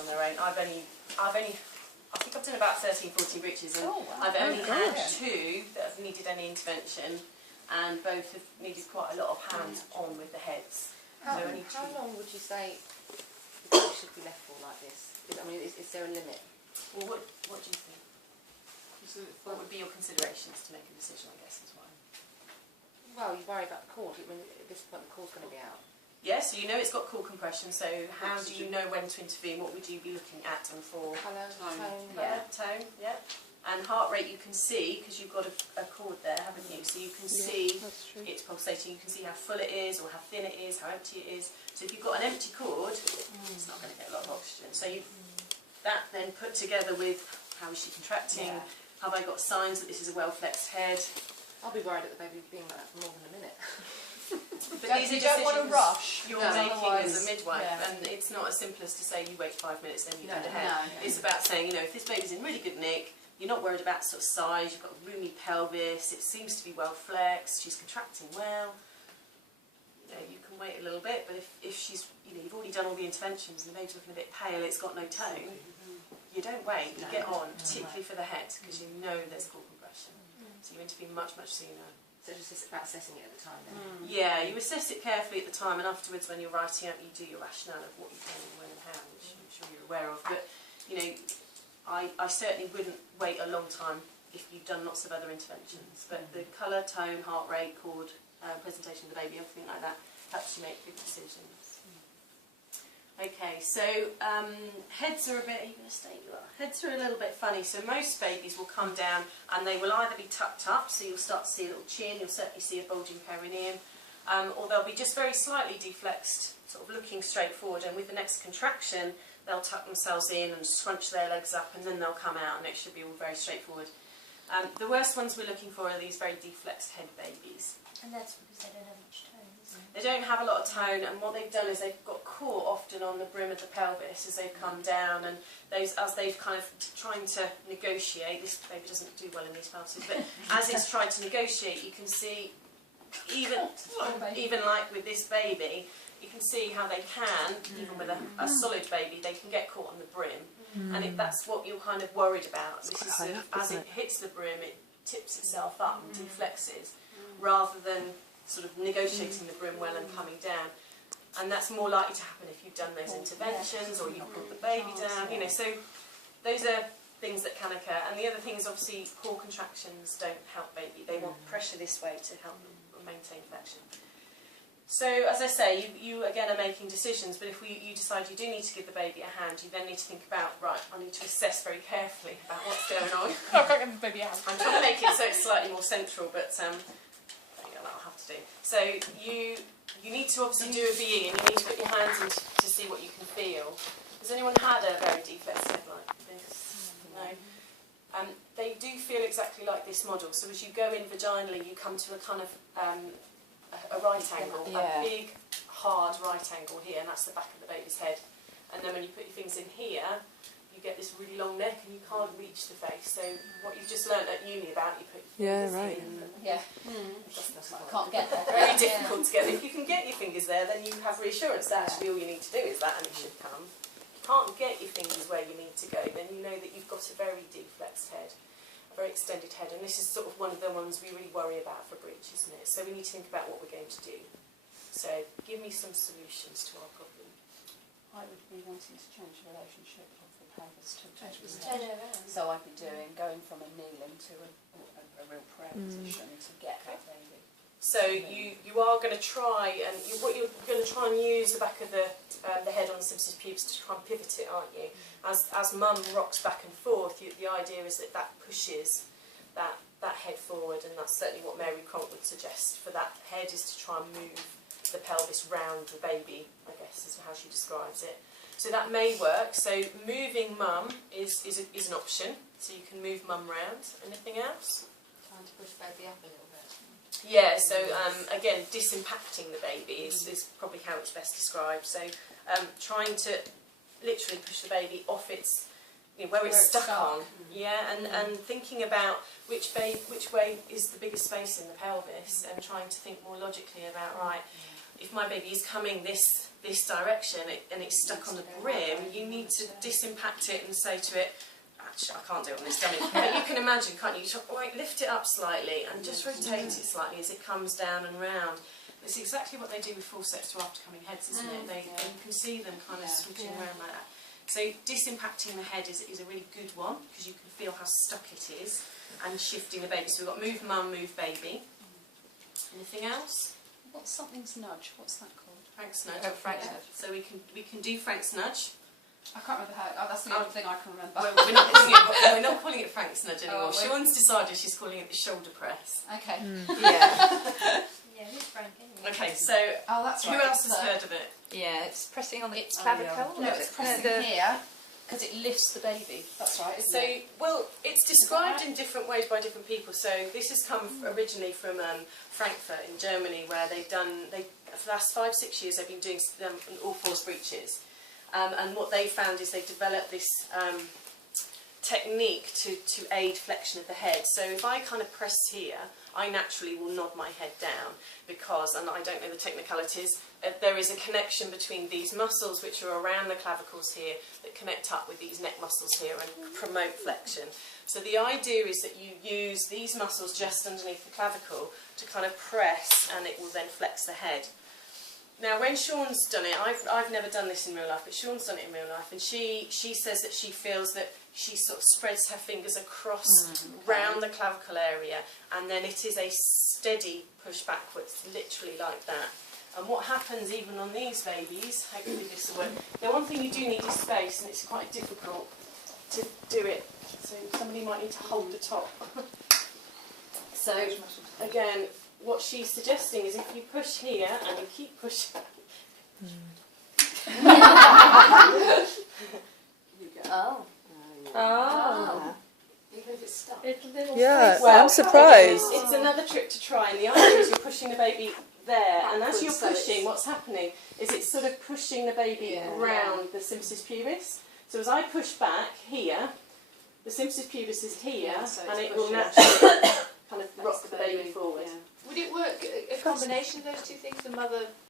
on their own. I think I've done about 13, 14 breeches, and I've only had 2 that have needed any intervention, and both have needed quite a lot of hands-on with the heads. How long would you say the baby should be left for like this? I mean, is there a limit? Well, what do you think? What would be your considerations to make a decision, I guess, as well? Well, you worry about the cord. I mean, at this point the cord's going to be out. Yeah, so you know it's got core compression, so how do you know when to intervene? What would you be looking at and for? Colour, tone. Yeah, tone, yeah. And heart rate you can see, because you've got a cord there, haven't you? So you can see it's pulsating, you can see how full it is, or how thin it is, how empty it is. So if you've got an empty cord, it's not going to get a lot of oxygen. So that then put together with how is she contracting, have I got signs that this is a well-flexed head? I'll be worried at the baby being like that for more than a minute. But you don't want to rush. You're making as a midwife, and it's not as simple as to say you wait 5 minutes then you go ahead. It's about saying, you know, if this baby's in really good nick, you're not worried about sort of size, you've got a roomy pelvis, it seems to be well flexed, she's contracting well. You know, you can wait a little bit, but if she's, you know, you've already done all the interventions and the baby's looking a bit pale, it's got no tone, you don't wait, you get on, particularly for the head, because you know there's core compression. So you intervene much, much sooner. So just about assessing it at the time then? Yeah, you assess it carefully at the time, and afterwards when you're writing up you do your rationale of what you've done and when and how, which I'm sure you're aware of. But, you know, I certainly wouldn't wait a long time if you've done lots of other interventions. But the colour, tone, heart rate, cord, presentation of the baby, everything like that helps you make good decisions. Okay, so heads are a bit, are you going to stay? You are. Heads are a little bit funny. So most babies will come down and they will either be tucked up, so you'll start to see a little chin, you'll certainly see a bulging perineum, or they'll be just very slightly deflexed, sort of looking straight forward, and with the next contraction they'll tuck themselves in and scrunch their legs up, and then they'll come out and it should be all very straightforward. The worst ones we're looking for are these very deflexed head babies. And that's because they don't have much tone, isn't it? They don't have a lot of tone, and what they've done is they've got caught often on the brim of the pelvis as they've come down, and as they've kind of trying to negotiate, this baby doesn't do well in these pelvises, but as it's tried to negotiate, you can see, even like with this baby, you can see how they can, even with a solid baby, they can get caught on the brim, and that's what you're kind of worried about. This is as it hits the brim, it tips itself up and deflexes, rather than sort of negotiating the brim well and coming down. And that's more likely to happen if you've done those interventions or you've pulled the baby down, you know, so those are things that can occur. And the other thing is obviously core contractions don't help baby. They want pressure this way to help them maintain flexion. So as I say, you again are making decisions, but if you decide you do need to give the baby a hand, you then need to think about, right, I need to assess very carefully about what's going on. I can't get the baby out. I'm trying to make it so it's slightly more central, but that'll have to do. So you need to obviously do a VE, and you need to put your hands in to see what you can feel. Has anyone had a very deflex head like this? No? They do feel exactly like this model. So as you go in vaginally, you come to a kind of a right angle, a big, hard right angle here, and that's the back of the baby's head. And then when you put your fingers in here, you get this really long neck, and you can't reach the face. So what you've just learnt at uni about, you put your fingers in. Can't get there. Very difficult to get. If you can get your fingers there, then you have reassurance that actually all you need to do is that, and it should come. If you can't get your fingers where you need to go, then you know that you've got a very deflexed head, a very extended head, and this is sort of one of the ones we really worry about for breech, isn't it? So we need to think about what we're going to do. So give me some solutions to our problem. I would be wanting to change the relationship of the pelvis to Turn around. So I'd be going from a kneeling to a real prayer position to get that baby. So you are going to try, and what you're going to try and use the back of the head on the symphysis pubis to try and pivot it, aren't you? As mum rocks back and forth, the idea is that pushes that head forward, and that's certainly what Mary Cronk would suggest for that head, is to try and move the pelvis round the baby, I guess is how she describes it. So that may work. So moving mum is an option. So you can move mum round. Anything else? Trying to push baby up a little bit. Yeah, so again, disimpacting the baby is probably how it's best described. So trying to literally push the baby off its, where it's stuck on. Yeah, and thinking about which way is the biggest space in the pelvis, and trying to think more logically about, right, if my baby is coming this this direction and it's stuck on the brim, you need to disimpact it and say to it, actually I can't do it on this dummy, but you can imagine, can't you? Right, lift it up slightly and just rotate it slightly as it comes down and round. It's exactly what they do with forceps to aftercoming heads, isn't it? You can see them kind of switching around like that. So disimpacting the head is a really good one because you can feel how stuck it is, and shifting the baby. So we've got move mum, move baby. Anything else? What's something's nudge? What's that called? Frank's nudge. Oh, Frank's nudge. So we can do Frank's nudge. I can't remember how. Oh, that's the only thing I can remember. Well, we're not calling it Frank's nudge anymore. Sean's decided she's calling it the shoulder press. Okay. Yeah. Yeah, who's Frank anyway? Okay, so Oh, that's who right. else has heard of it? Yeah, it's pressing on the It's clavicle. No, it's pressing here because it lifts the baby. That's right, isn't So, it? well, it's described in different ways by different people. So this has come originally from Frankfurt in Germany, where they've done, for the last 5-6 years they've been doing all-fours breeches. And what they found is they developed this technique to aid flexion of the head. So if I kind of press here, I naturally will nod my head down because, and I don't know the technicalities, there is a connection between these muscles which are around the clavicles here that connect up with these neck muscles here and promote flexion. So the idea is that you use these muscles just underneath the clavicle to kind of press, and it will then flex the head. Now, when Sean's done it, I've never done this in real life, but Sean's done it in real life, and she says that she feels that she sort of spreads her fingers across round the clavicle area, and then it is a steady push backwards, literally like that. And what happens even on these babies, hopefully this will work. Now, one thing you do need is space, and it's quite difficult to do it, so somebody might need to hold the top. So, again, what she's suggesting is if you push here and you keep pushing. Oh. Oh. Even if it's stuck. Yeah, Well, I'm surprised. It's another trick to try, and the idea is you're pushing the baby there, and as you're Backwards, so pushing, what's happening is it's sort of pushing the baby around the symphysis pubis. So as I push back here, the symphysis pubis is here, so and it's it will pushing. naturally kind of rock the baby forward. Yeah. Would it work, a combination of those two things, the mother